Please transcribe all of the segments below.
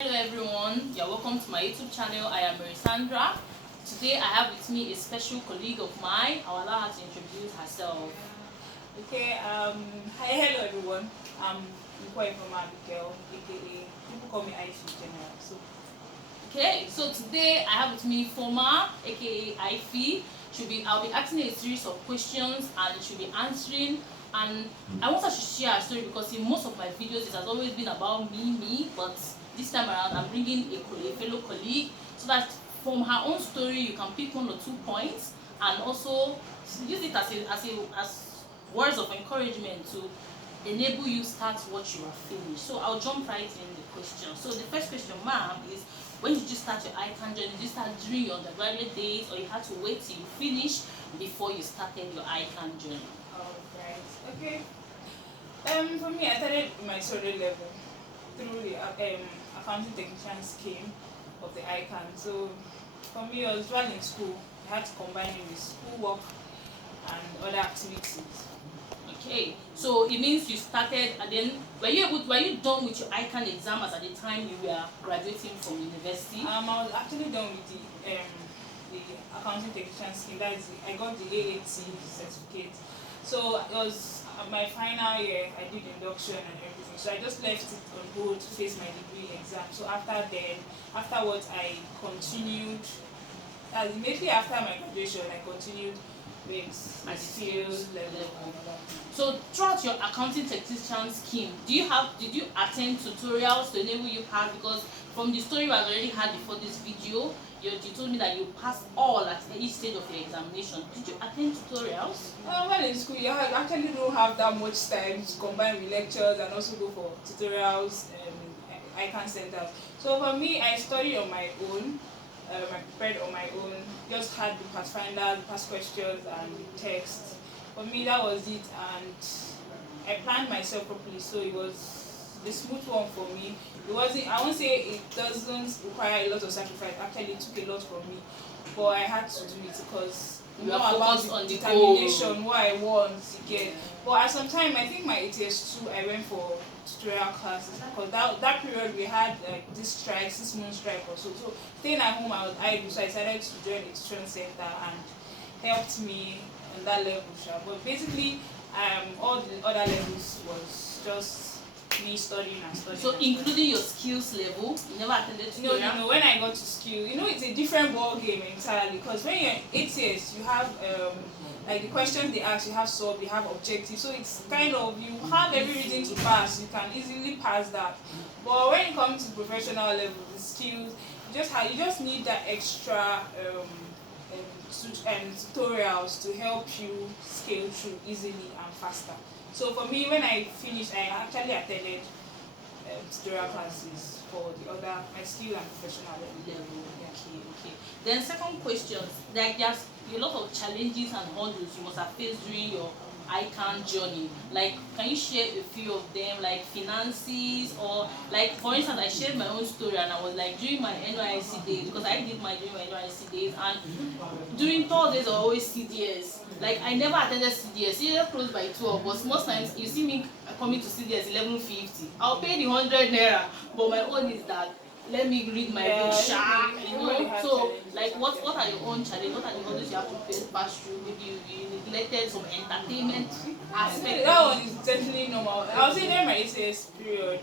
Hello everyone, you're welcome to my YouTube channel. I am Marisandra. Today I have with me a special colleague of mine. I'll allow her to introduce herself. Okay, hi, hello everyone. I'm Nkoi from Abigail, aka people call me Aisha in general. So today I have with me Foma, aka Ifi. I'll be asking a series of questions and she'll be answering. And I want her to share her story because in most of my videos it has always been about me, but this time around I'm bringing a fellow colleague so that from her own story you can pick 1 or 2 points and also use it as words of encouragement to enable you start what you are finished. So I'll jump right in the question. So the first question, ma'am, is when did you start your ICANN journey? Did you start during your undergraduate days, or you had to wait till you finish before you started your ICANN journey? Alright, okay. For me, I started my solid level through the accounting technician scheme of the ICANN. So for me, I was while in school, I had to combine it with schoolwork and other activities. Okay, so it means you started, and then were you done with your ICANN exams at the time you were graduating from university? I was actually done with the accounting technician scheme. That is, I got the AAT certificate. So it was my final year. I did induction and everything. So I just left it on hold to face my degree exam. So afterwards, I continued. Immediately after my graduation, I continued with my skills level. So throughout your accounting technician scheme, did you attend tutorials to enable you pass? Because from the story you had already had before this video, you told me that you passed all at each stage of your examination. Did you attend tutorials? Well, in school, you actually don't have that much time to combine with lectures and also go for tutorials and ICANN centers. So for me, I studied on my own. I prepared on my own. Just had the Pathfinder, the past questions, and the text. For me, that was it, and I planned myself properly, so it was the smooth one for me. It wasn't. I won't say it doesn't require a lot of sacrifice. Actually, it took a lot from me, but I had to do it because You more are about focused on the determination, goal. what I want to get. But at some time, I think my ATS2, I went for tutorial classes because that period we had like this strike, 6 month strike or so. So staying at home, I was idle, so I decided to join a tuition center and helped me on that level. But basically, all the other levels was just me studying and studying. So including your skills level, you never attended tutorial? No. When I got to skill, it's a different ball game entirely. Because when you're 8 years, you have like the questions they ask, you have solved, you have objectives. So it's kind of you have every reason to pass. You can easily pass that. But when it comes to professional level, the skills, you just need that extra tutorials to help you scale through easily and faster. So for me, when I finished, I actually attended tutorial classes for my skill and professional level. Yeah. Okay. Then second question, like there's a lot of challenges and hurdles you must have faced during your ICANN journey. Like, can you share a few of them, like finances, or like for instance, I shared my own story and I was like during my NYSC days, because I did my during my NYSC days, and during Thursdays I always CDS. Like I never attended CDS. CDS closed by 12, but most times you see me coming to CDS 11:50. I'll pay the 100 naira, but my own is that let me read my book sharp, So like what are your own challenges? What are the hurdles you have to pass through? Maybe you neglected some entertainment aspect. That one is definitely normal. I would say during my ACS period,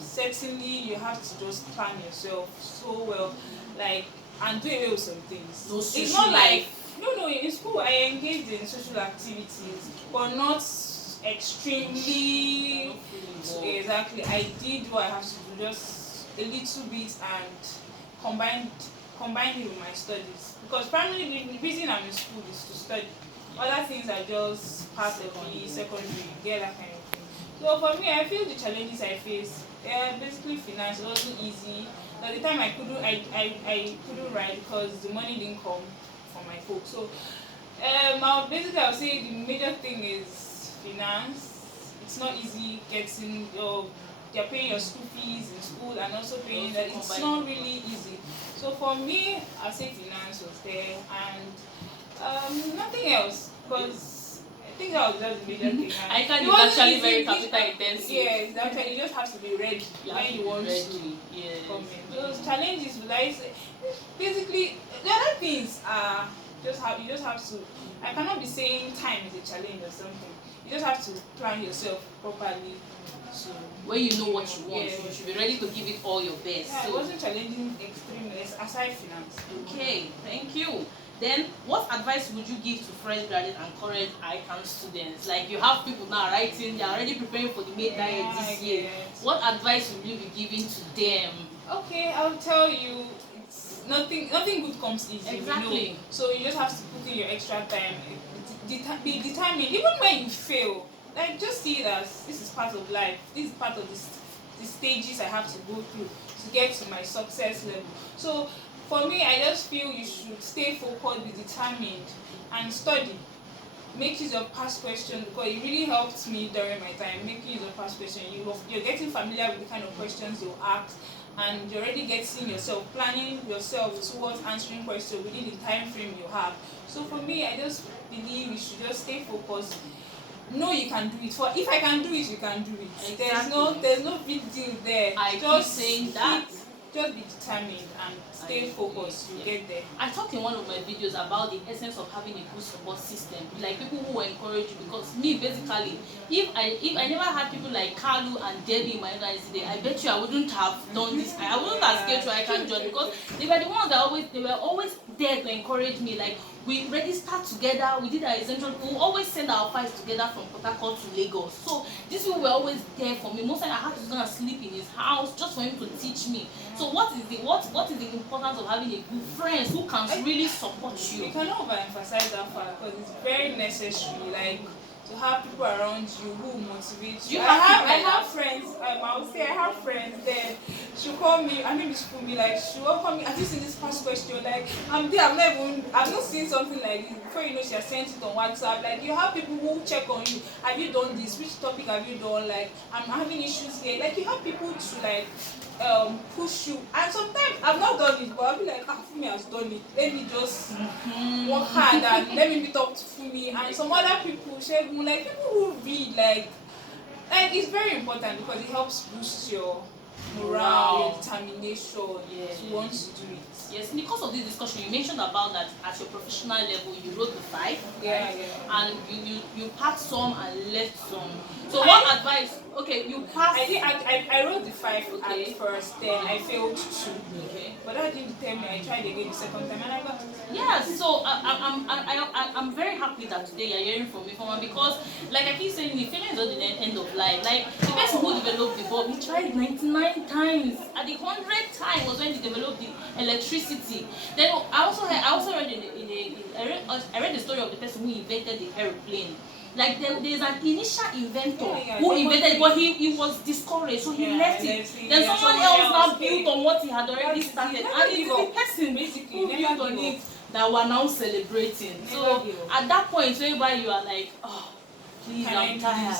certainly you have to just plan yourself so well, like, and do away with some things. No It's social not like life. no. In school, I engaged in social activities, but not extremely. Exactly, I did what I have to do, just a little bit, and combined combined it with my studies. Because primarily the reason I'm in school is to study. Other things are just part of the secondary, get that kind of thing. So for me, I feel the challenges I face, basically finance. It wasn't easy. At the time I couldn't write because the money didn't come from my folks. So I would say the major thing is finance. It's not easy getting you're paying your school fees in school and also paying that. It's not really easy. So for me, I say finance was there and nothing else, because think that was just the major thing. I can It is wasn't actually easy. very capital intensive. Yes, actually you just have to be ready You have when to you be want to ready. Yes. come in. Those challenges, like basically, the other things are you just have to. I cannot be saying time is a challenge or something. You just have to plan yourself properly. So When you know what you want, yeah, you should be ready to give it all your best. yeah, it So wasn't challenging extremely aside finance. okay, thank you. Then, what advice would you give to fresh graduates and current ICANN students? Like, you have people now writing, they're already preparing for the May diet this year. Yes. What advice would you be giving to them? Okay, I'll tell you, it's nothing good comes easy. Exactly. You know? So you just have to put in your extra time. Be determined, even when you fail. Like just see it as this is part of life. This is part of the stages I have to go through to get to my success level. So for me, I just feel you should stay focused, be determined, and study. Make use of past questions because it really helped me during my time. Make use of past questions. You're getting familiar with the kind of questions they'll ask, and you're already getting yourself planning yourself towards answering questions within the time frame you have. So for me, I just believe you should just stay focused. No, you can do it. For if I can do it, you can do it. Exactly. There's no big deal there. I Just keep saying that. just be determined and stay focused. You get there. I talked in one of my videos about the essence of having a good support system, like people who will encourage you. Because me, basically, if I never had people like Carlo and Debbie in my university, I bet you I wouldn't have done this. I wouldn't have scaled to I can join because they were the ones that they were always there to encourage me. Like we registered together, we did our exemption, we always send our files together from Port Harcourt to Lagos. So these people were always there for me. Most times I had to go and sleep in his house just for him to teach me. So what is the importance of having a good friends who can really support you? You cannot overemphasize that fact because it's very necessary. Like to have people around you who motivate you. I have friends. I would say I have friends. Then she'll call me. I mean, she'll be like, she'll call me. Have you seen this past question? Like, I'm there. I've not seen something like this before. You know, she has sent it on WhatsApp. Like, you have people who check on you. Have you done this? Which topic have you done? Like, I'm having issues here. Like, you have people to like push you. And sometimes I've not done it, but I'll be like, Fumi has done it. Let me just work hard and let me meet up to Fumi. And some other people, like people who read, like it's very important because it helps boost your morale, your determination to want to do it. Yes, in the course of this discussion, you mentioned about that at your professional level, you wrote the 5, Yeah, right? yeah. And you passed some and left some. So what advice? Okay, you passed. I wrote the 5 Okay. at first, then I failed 2. Okay. But that didn't tell me. I tried again the second time and I got it. Yes, so I'm very happy that today you're hearing from me, Foma, because like I keep saying, the failure is not the end of life. Like the person who developed the bulb, he tried 99 times. At the 100th time was when he developed the electricity. Then I also read I read the story of the person who invented the aeroplane. Like there's an initial inventor who invented it, but he was discouraged, so he left it. Then someone else now built on what he had already started, and it is the person who built on it that we're now celebrating. So at that point, whereby you are like, oh, please, I'm tired.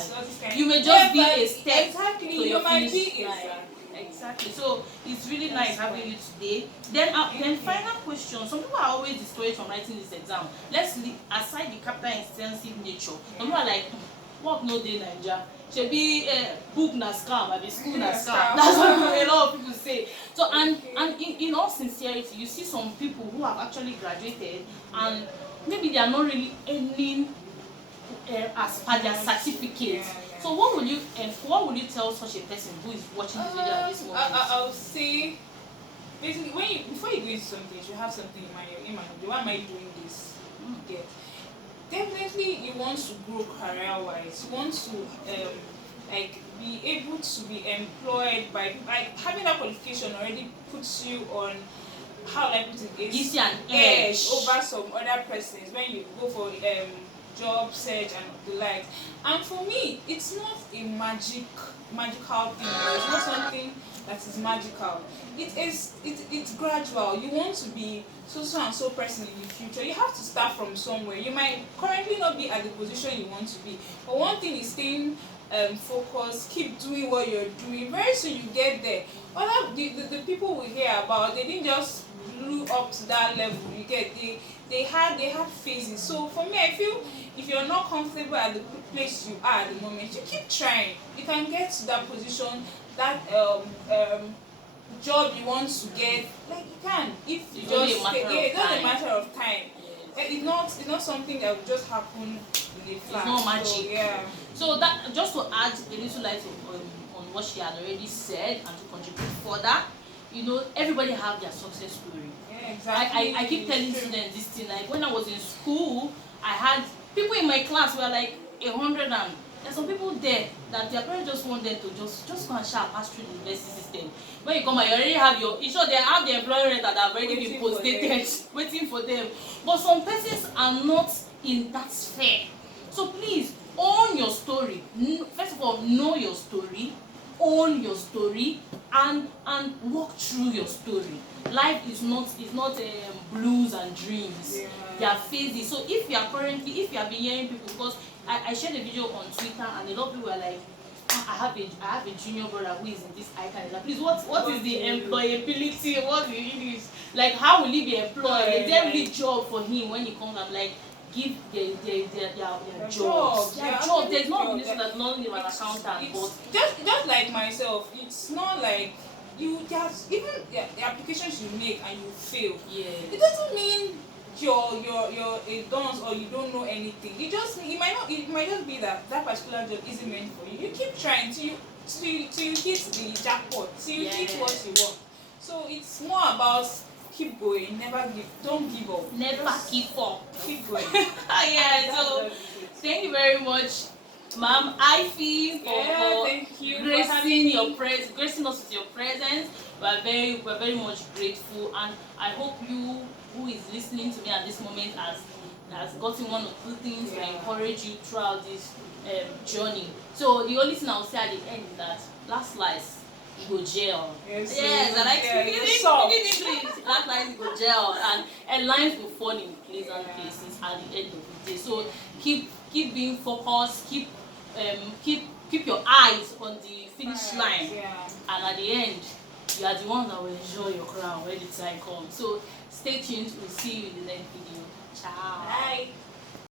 You may just be a step exactly. to your You might finish be line. Exactly. So it's really nice having you today. Then final question. Some people are always discouraged from writing this exam. Let's leave aside the capital intensive nature. Some people are like, work no day Naija. Should be book na scam, I be school na scam. That's what a lot of people say. So and in all sincerity, you see some people who have actually graduated and maybe they are not really earning as per their certificate. So what will you tell such a person who is watching this video at this moment? I'll say basically before you go into something, you should have something in mind. Why am I doing this? Yeah. Definitely you want to grow career wise. You want to like be able to be employed by like having that qualification already puts you on how like put it Gives you an edge over some other persons when you go for job search and the like. And for me, it's not a magical thing. It's not something that is magical. It's gradual. You want to be so and so person in the future. You have to start from somewhere. You might currently not be at the position you want to be, but one thing is staying focused, keep doing what you're doing. Very soon you get there. The people we hear about, they didn't just blew up to that level. You get they had phases. So for me, I feel if you're not comfortable at the place you are at the moment, you keep trying. You can get to that position, that job you want to get. Like you can, if you It's only a just matter of it's not a time. matter of time. Yes. It's not something that will just happen in a flash. not magic. So, yeah. So that just to add a little light on what she had already said and to contribute further, you know, everybody have their success story. Yeah, exactly. I keep telling It's true. students this thing, like when I was in school, I had people in my class were like 100, and there's some people there that their parents just want them to just go and sharp pass through the university system. When you come out, you already have your, in short, they have the employment rate that have already been Waiting for postdated, waiting for them. But some persons are not in that sphere. So please own your story. First of all, know your story, own your story, and walk through your story. Life is not blues and dreams. Yeah. There are phases. So if you have been hearing people, because I shared a video on Twitter and a lot of people were like, I have a junior brother who is in this icon. Like, please, what is the employability? What the English? Like, how will he be employed? Is there really job for him when he comes? I'm like, give their jobs. Their jobs. There's not a relation that's not even an accountant, but just like myself, it's not like you just even the applications you make and you fail. yeah. It doesn't mean you're a dunce or you don't know anything. It might just be that particular job isn't meant for you. You keep trying till you hit the jackpot, till you hit what you want. So it's more about keep going, don't give up. Never give up. Keep going. Yeah, so thank you very much, Ma'am Ify, for thank you for gracing having me. gracing us with your presence. We're very much grateful, and I hope you who is listening to me at this moment has gotten one or two things to encourage you throughout this journey. So the only thing I'll say at the end is that last slice you go gel. Yes, I like speaking English. Last slice you go gel, and lines will fall in pleasant places at the end of the day. So keep being focused. Keep your eyes on the finish line, and at the end you are the one that will enjoy your crown when the time comes. So stay tuned. We'll see you in the next video. Ciao. Bye.